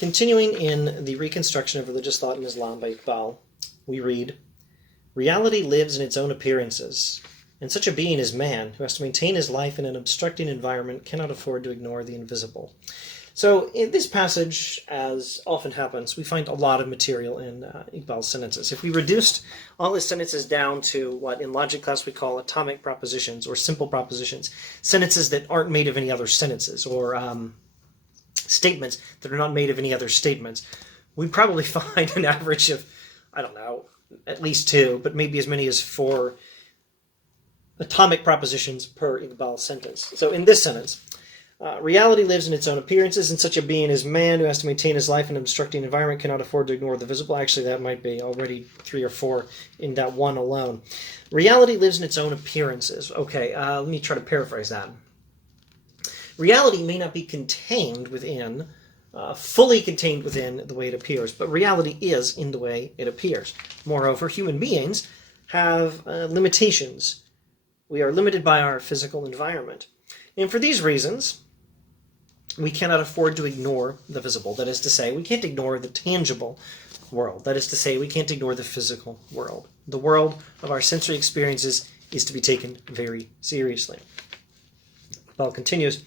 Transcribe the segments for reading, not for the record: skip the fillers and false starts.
Continuing in the reconstruction of religious thought in Islam by Iqbal, we read, "Reality lives in its own appearances, and such a being as man, who has to maintain his life in an obstructing environment, cannot afford to ignore the invisible." So in this passage, as often happens, we find a lot of material in Iqbal's sentences. If we reduced all his sentences down to what in logic class we call atomic propositions or simple propositions, sentences that aren't made of any other sentences, or statements that are not made of any other statements, we'd probably find an average of, I don't know, at least 2, but maybe as many as 4 atomic propositions per Iqbal sentence. So in this sentence, reality lives in its own appearances, and such a being as man, who has to maintain his life in an obstructing environment, cannot afford to ignore the visible. Actually, that might be already 3 or 4 in that one alone. Reality lives in its own appearances. Okay, let me try to paraphrase that. Reality may not be contained within, fully contained within the way it appears, but reality is in the way it appears. Moreover, human beings have limitations. We are limited by our physical environment. And for these reasons, we cannot afford to ignore the visible. That is to say, we can't ignore the tangible world. That is to say, we can't ignore the physical world. The world of our sensory experiences is to be taken very seriously. Paul continues,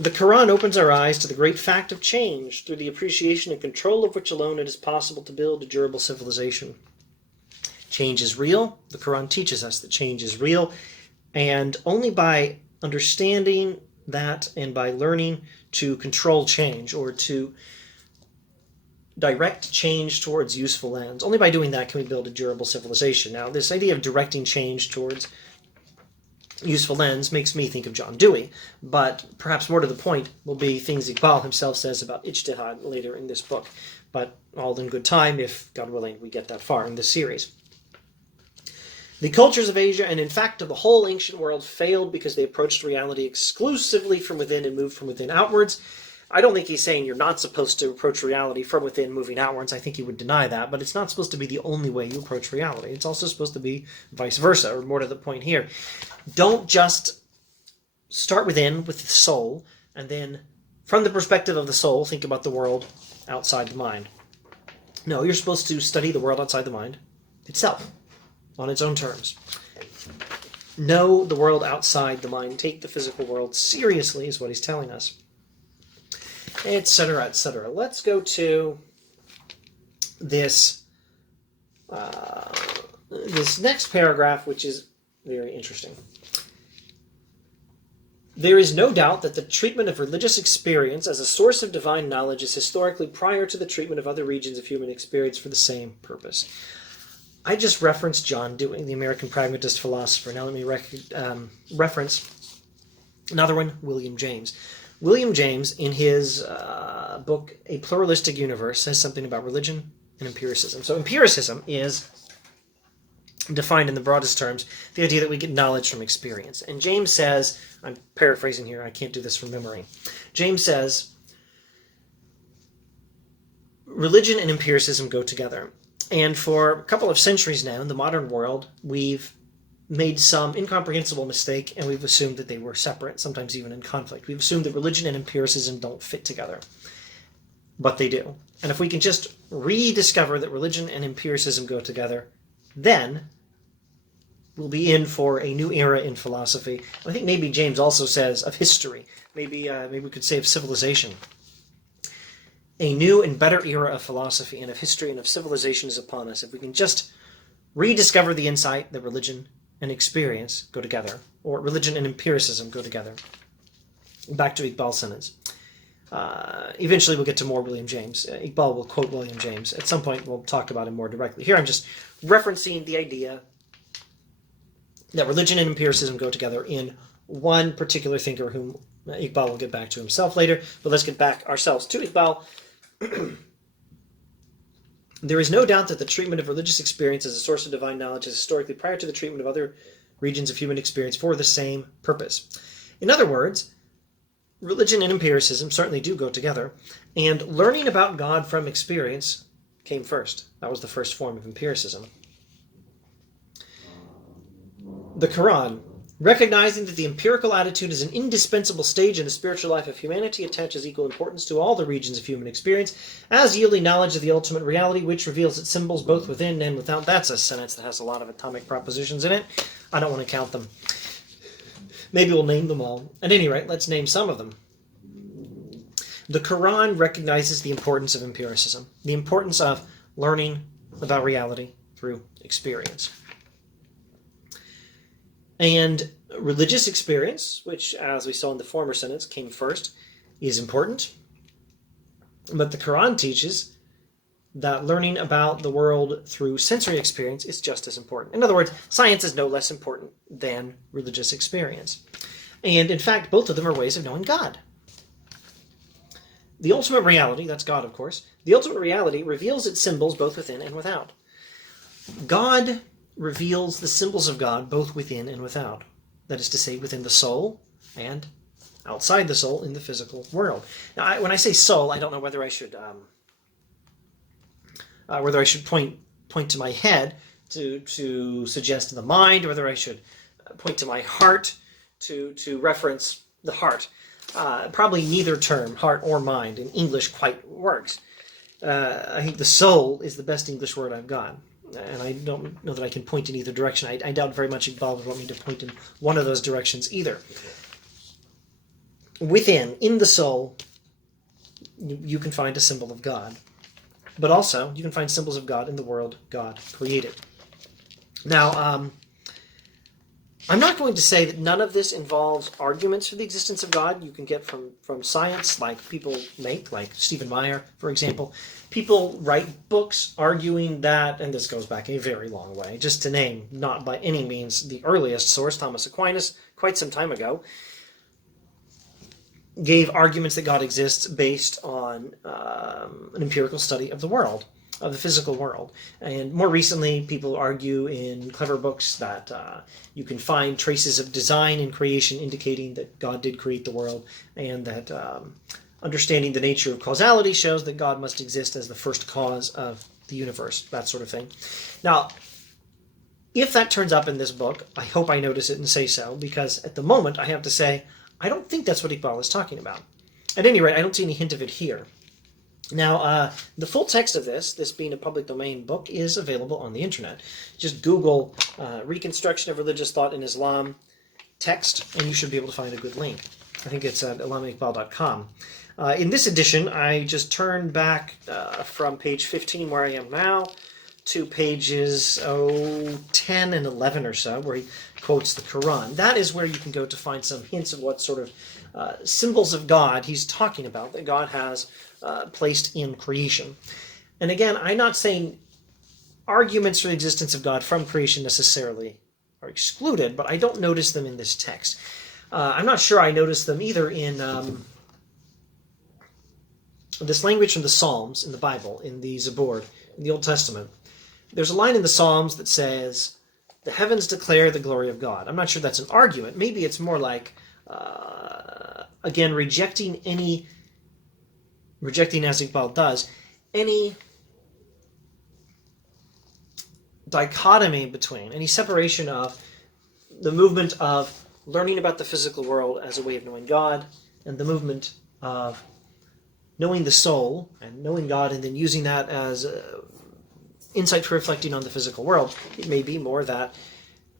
"The Quran opens our eyes to the great fact of change, through the appreciation and control of which alone it is possible to build a durable civilization. Change is real. The Quran teaches us that change is real, and only by understanding that and by learning to control change or to direct change towards useful ends, only by doing that can we build a durable civilization." Now, this idea of directing change towards useful ends makes me think of John Dewey, but perhaps more to the point will be things Iqbal himself says about ijtihad later in this book. But all in good time, if, God willing, we get that far in this series. "The cultures of Asia, and in fact of the whole ancient world, failed because they approached reality exclusively from within and moved from within outwards." I don't think he's saying you're not supposed to approach reality from within, moving outwards. I think he would deny that, but it's not supposed to be the only way you approach reality. It's also supposed to be vice versa, or more to the point here. Don't just start within with the soul, and then from the perspective of the soul, think about the world outside the mind. No, you're supposed to study the world outside the mind itself, on its own terms. Know the world outside the mind. Take the physical world seriously, is what he's telling us. Etc., etc. Let's go to this this next paragraph, which is very interesting. "There is no doubt that the treatment of religious experience as a source of divine knowledge is historically prior to the treatment of other regions of human experience for the same purpose." I just referenced John Dewey, the American pragmatist philosopher. Now let me reference another one, William James. William James, in his book, A Pluralistic Universe, says something about religion and empiricism. So empiricism is defined in the broadest terms, the idea that we get knowledge from experience. And James says, I'm paraphrasing here, I can't do this from memory. James says, religion and empiricism go together. And for a couple of centuries now, in the modern world, we've made some incomprehensible mistake, and we've assumed that they were separate, sometimes even in conflict. We've assumed that religion and empiricism don't fit together, but they do. And if we can just rediscover that religion and empiricism go together, then we'll be in for a new era in philosophy. I think maybe James also says of history. Maybe we could say of civilization. A new and better era of philosophy and of history and of civilization is upon us. If we can just rediscover the insight that religion and experience go together, or religion and empiricism go together. Back to Iqbal's sentence. Eventually we'll get to more William James. Iqbal will quote William James. At some point we'll talk about him more directly. Here I'm just referencing the idea that religion and empiricism go together in one particular thinker whom Iqbal will get back to himself later. But let's get back ourselves to Iqbal. There is no doubt that the treatment of religious experience as a source of divine knowledge is historically prior to the treatment of other regions of human experience for the same purpose. In other words, religion and empiricism certainly do go together, and learning about God from experience came first. That was the first form of empiricism. The Quran Recognizing that the empirical attitude is an indispensable stage in the spiritual life of humanity, attaches equal importance to all the regions of human experience, as yielding knowledge of the ultimate reality, which reveals its symbols both within and without. That's a sentence that has a lot of atomic propositions in it. I don't want to count them. Maybe we'll name them all. At any rate, let's name some of them. The Quran recognizes the importance of empiricism, the importance of learning about reality through experience. And religious experience, which, as we saw in the former sentence, came first, is important. But the Quran teaches that learning about the world through sensory experience is just as important. In other words, science is no less important than religious experience. And in fact, both of them are ways of knowing God. The ultimate reality, that's God, of course, the ultimate reality reveals its symbols both within and without. God reveals the symbols of God both within and without. That is to say, within the soul and outside the soul in the physical world. Now, when I say soul, I don't know whether I should point to my head to suggest the mind, or whether I should point to my heart to reference the heart. Probably neither term, heart or mind, in English quite works. I think the soul is the best English word I've got. And I don't know that I can point in either direction. I doubt very much Iqbal would want me to point in one of those directions either. Within, in the soul, you can find a symbol of God. But also, you can find symbols of God in the world God created. Now, I'm not going to say that none of this involves arguments for the existence of God you can get from science, like people make, like Stephen Meyer, for example. People write books arguing that, and this goes back a very long way, just to name, not by any means the earliest source, Thomas Aquinas, quite some time ago, gave arguments that God exists based on an empirical study of the world, of the physical world. And more recently, people argue in clever books that you can find traces of design and creation indicating that God did create the world, and that understanding the nature of causality shows that God must exist as the first cause of the universe, that sort of thing. Now, if that turns up in this book, I hope I notice it and say so, because at the moment I have to say, I don't think that's what Iqbal is talking about. At any rate, I don't see any hint of it here. Now, the full text of this being a public domain book, is available on the internet. Just Google Reconstruction of Religious Thought in Islam text, and you should be able to find a good link. I think it's at allama.iqbal.com. In this edition, I just turned back from page 15, where I am now, to pages 10 and 11 or so, where he quotes the Quran. That is where you can go to find some hints of what sort of symbols of God he's talking about, that God has placed in creation. And again, I'm not saying arguments for the existence of God from creation necessarily are excluded, but I don't notice them in this text. I'm not sure I notice them either in this language from the Psalms in the Bible, in the Zabur, in the Old Testament. There's a line in the Psalms that says, "The heavens declare the glory of God." I'm not sure that's an argument. Maybe it's more like, again, rejecting as Iqbal does, any dichotomy between, any separation of the movement of learning about the physical world as a way of knowing God, and the movement of knowing the soul and knowing God, and then using that as insight for reflecting on the physical world. It may be more that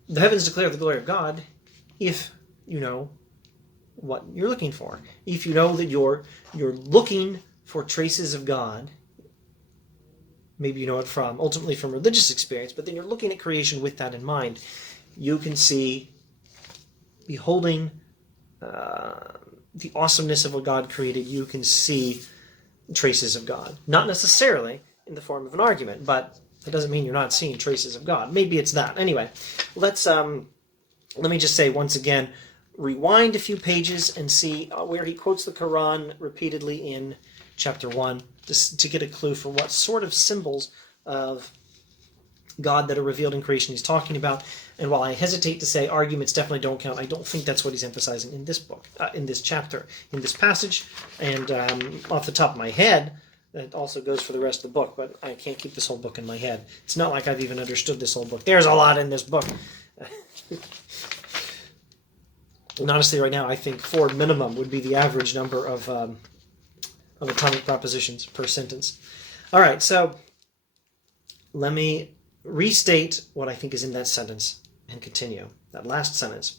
the heavens declare the glory of God if you know what you're looking for. If you know that you're looking for traces of God, maybe you know it ultimately from religious experience, but then you're looking at creation with that in mind, you can see, beholding the awesomeness of what God created, you can see traces of God. Not necessarily in the form of an argument, but it doesn't mean you're not seeing traces of God. Maybe it's that. Anyway, let me just say once again, rewind a few pages and see where he quotes the Quran repeatedly in chapter 1, just to get a clue for what sort of symbols of God that are revealed in creation he's talking about. And while I hesitate to say arguments definitely don't count, I don't think that's what he's emphasizing in this book, in this chapter, in this passage. And off the top of my head, that also goes for the rest of the book, but I can't keep this whole book in my head. It's not like I've even understood this whole book. There's a lot in this book. And honestly, right now, I think 4 minimum would be the average number of atomic propositions per sentence. All right, so let me restate what I think is in that sentence and continue. That last sentence.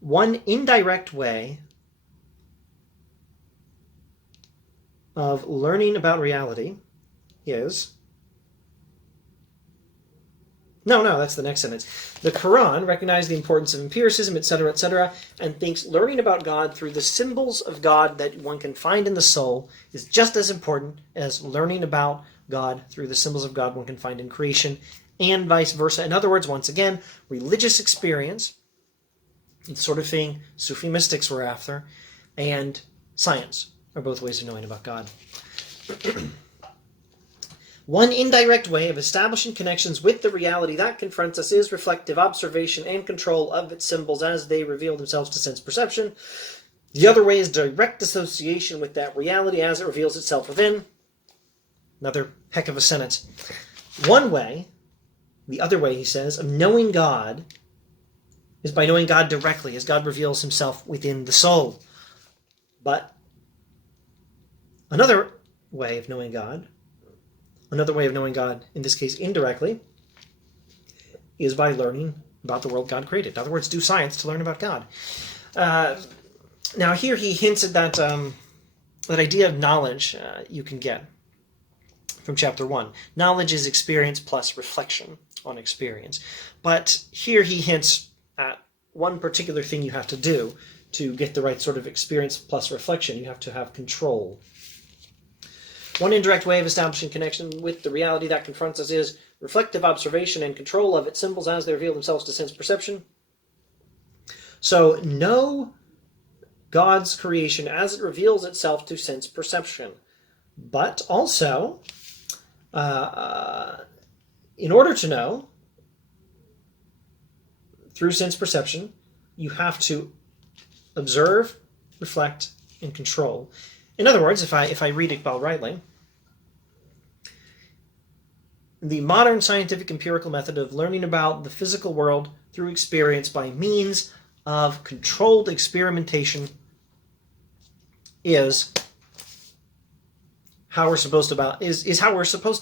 One indirect way of learning about reality is... No, that's the next sentence. The Quran recognized the importance of empiricism, etc., and thinks learning about God through the symbols of God that one can find in the soul is just as important as learning about God through the symbols of God one can find in creation, and vice versa. In other words, once again, religious experience, the sort of thing Sufi mystics were after, and science are both ways of knowing about God. One indirect way of establishing connections with the reality that confronts us is reflective observation and control of its symbols as they reveal themselves to sense perception. The other way is direct association with that reality as it reveals itself within. Another heck of a sentence. One way, the other way, he says, of knowing God is by knowing God directly, as God reveals himself within the soul. But another way of knowing God, in this case indirectly, is by learning about the world God created. In other words, do science to learn about God. Now here he hints at that idea of knowledge you can get from chapter 1. Knowledge is experience plus reflection on experience. But here he hints at one particular thing you have to do to get the right sort of experience plus reflection. You have to have control. One indirect way of establishing connection with the reality that confronts us is reflective observation and control of its symbols as they reveal themselves to sense perception. So know God's creation as it reveals itself to sense perception. But also, in order to know through sense perception, you have to observe, reflect, and control. In other words, if I read Iqbal rightly, the modern scientific empirical method of learning about the physical world through experience by means of controlled experimentation is how we're supposed to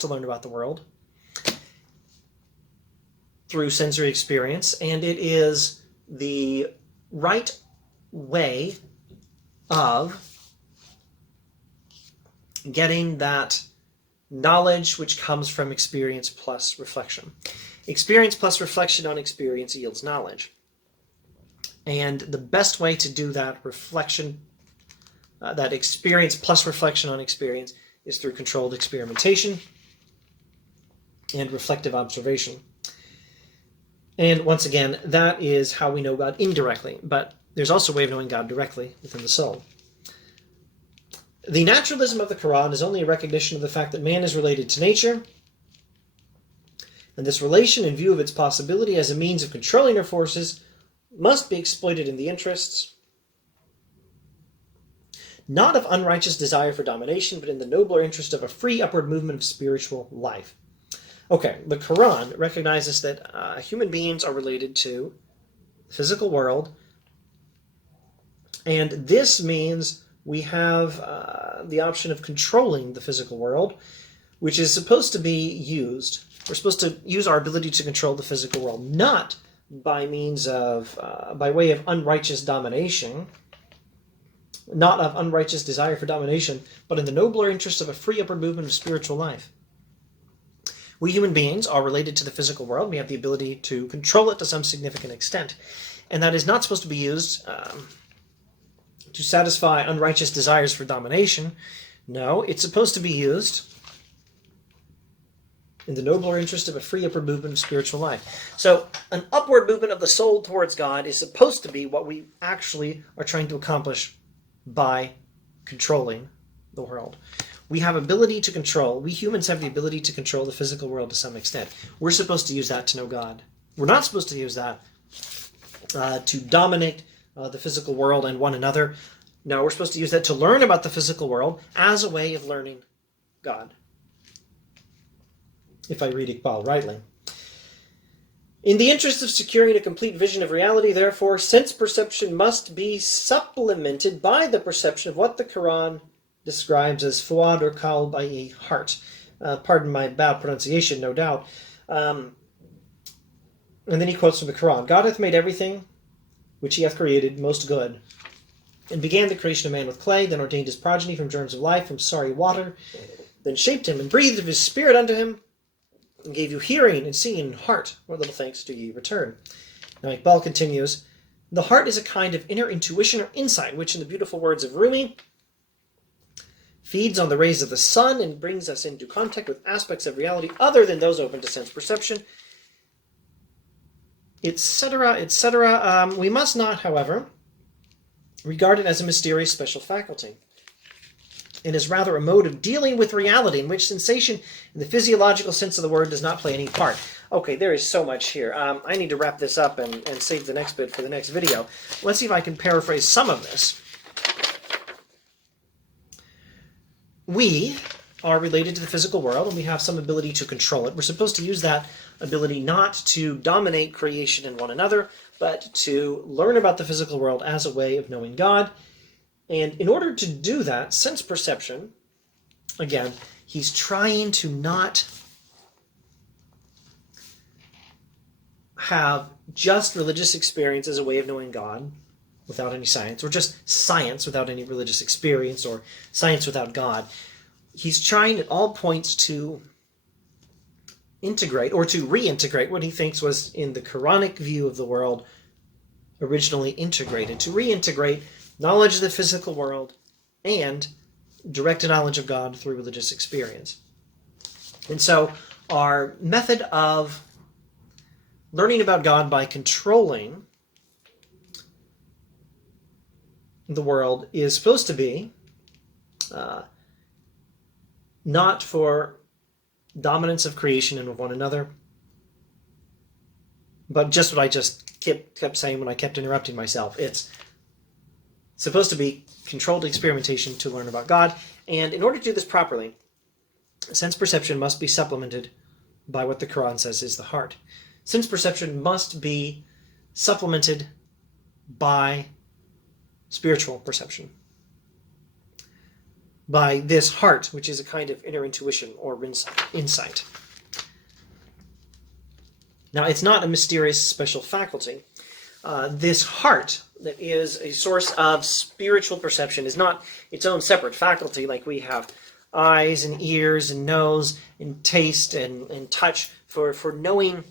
learn about the world through sensory experience, and it is the right way of getting that knowledge which comes from experience plus reflection. Experience plus reflection on experience yields knowledge. And the best way to do that reflection, that experience plus reflection on experience, is through controlled experimentation and reflective observation. And once again, that is how we know God indirectly, but there's also a way of knowing God directly within the soul. The naturalism of the Quran is only a recognition of the fact that man is related to nature, and this relation, in view of its possibility as a means of controlling our forces, must be exploited in the interests not of unrighteous desire for domination, but in the nobler interest of a free upward movement of spiritual life. Okay, the Quran recognizes that human beings are related to the physical world, and this means we have the option of controlling the physical world, which is supposed to be used. We're supposed to use our ability to control the physical world, not by means of, by way of unrighteous domination, not of unrighteous desire for domination, but in the nobler interest of a free upward movement of spiritual life. We human beings are related to the physical world. We have the ability to control it to some significant extent, and that is not supposed to be used to satisfy unrighteous desires for domination. No, it's supposed to be used in the nobler interest of a free upward movement of spiritual life. So an upward movement of the soul towards God is supposed to be what we actually are trying to accomplish by controlling the world. We have ability to control, we humans have the ability to control the physical world to some extent. We're supposed to use that to know God. We're not supposed to use that to dominate the physical world and one another. No, we're supposed to use that to learn about the physical world as a way of learning God, if I read Iqbal rightly. In the interest of securing a complete vision of reality, therefore, sense perception must be supplemented by the perception of what the Quran describes as fuad or qalb, i.e. heart. Pardon my bad pronunciation, no doubt. And then he quotes from the Quran, God hath made everything which he hath created most good, and began the creation of man with clay, then ordained his progeny from germs of life, from sorry water, then shaped him and breathed of his spirit unto him, and gave you hearing and seeing and heart. What little thanks do ye return? Now Iqbal continues, the heart is a kind of inner intuition or insight, which in the beautiful words of Rumi, feeds on the rays of the sun and brings us into contact with aspects of reality other than those open to sense perception, etc., etc. We must not, however, regard it as a mysterious special faculty. It is rather a mode of dealing with reality in which sensation, in the physiological sense of the word, does not play any part. Okay, there is so much here. I need to wrap this up and save the next bit for the next video. Let's see if I can paraphrase some of this. We are related to the physical world, and we have some ability to control it. We're supposed to use that ability not to dominate creation and one another, but to learn about the physical world as a way of knowing God. And in order to do that, sense perception, again, he's trying to not have just religious experience as a way of knowing God without any science, or just science without any religious experience, or science without God. He's trying at all points to integrate, or to reintegrate what he thinks was in the Quranic view of the world originally integrated, to reintegrate knowledge of the physical world and direct knowledge of God through religious experience. And so our method of learning about God by controlling the world is supposed to be not for dominance of creation and of one another, but just what I just kept saying when I kept interrupting myself. It's supposed to be controlled experimentation to learn about God, and in order to do this properly, sense perception must be supplemented by what the Quran says is the heart. Sense perception must be supplemented by spiritual perception, by this heart, which is a kind of inner intuition or insight. Now, it's not a mysterious special faculty. This heart that is a source of spiritual perception is not its own separate faculty, like we have eyes and ears and nose and taste and touch for knowing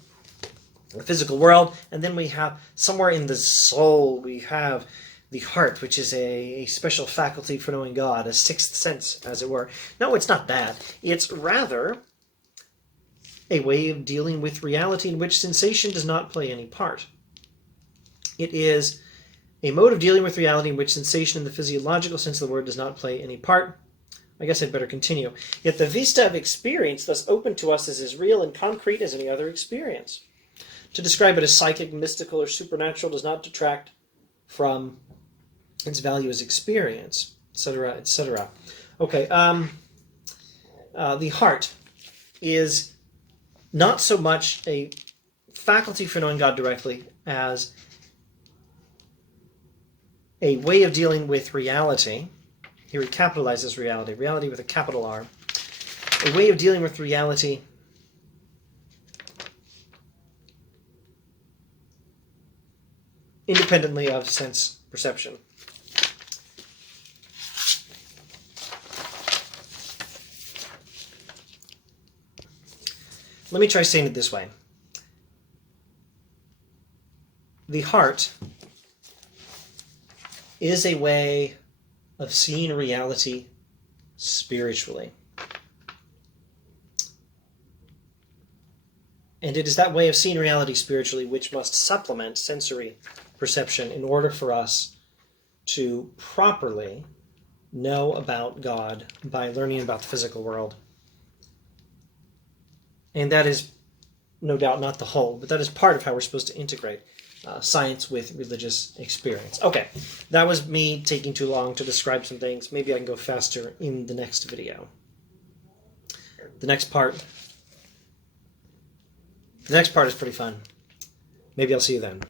the physical world. And then we have somewhere in the soul, we have the heart, which is a special faculty for knowing God, a sixth sense, as it were. No, it's not that. It's rather a way of dealing with reality in which sensation does not play any part. It is a mode of dealing with reality in which sensation in the physiological sense of the word does not play any part. I guess I'd better continue. Yet the vista of experience thus open to us is as real and concrete as any other experience. To describe it as psychic, mystical, or supernatural does not detract from its value as experience, etc., etc. Okay, the heart is not so much a faculty for knowing God directly as a way of dealing with reality. Here he capitalizes reality, reality with a capital R. A way of dealing with reality independently of sense perception. Let me try saying it this way. The heart is a way of seeing reality spiritually. And it is that way of seeing reality spiritually which must supplement sensory perception in order for us to properly know about God by learning about the physical world. And that is no doubt not the whole, but that is part of how we're supposed to integrate science with religious experience. Okay, that was me taking too long to describe some things. Maybe I can go faster in the next video. The next part is pretty fun. Maybe I'll see you then.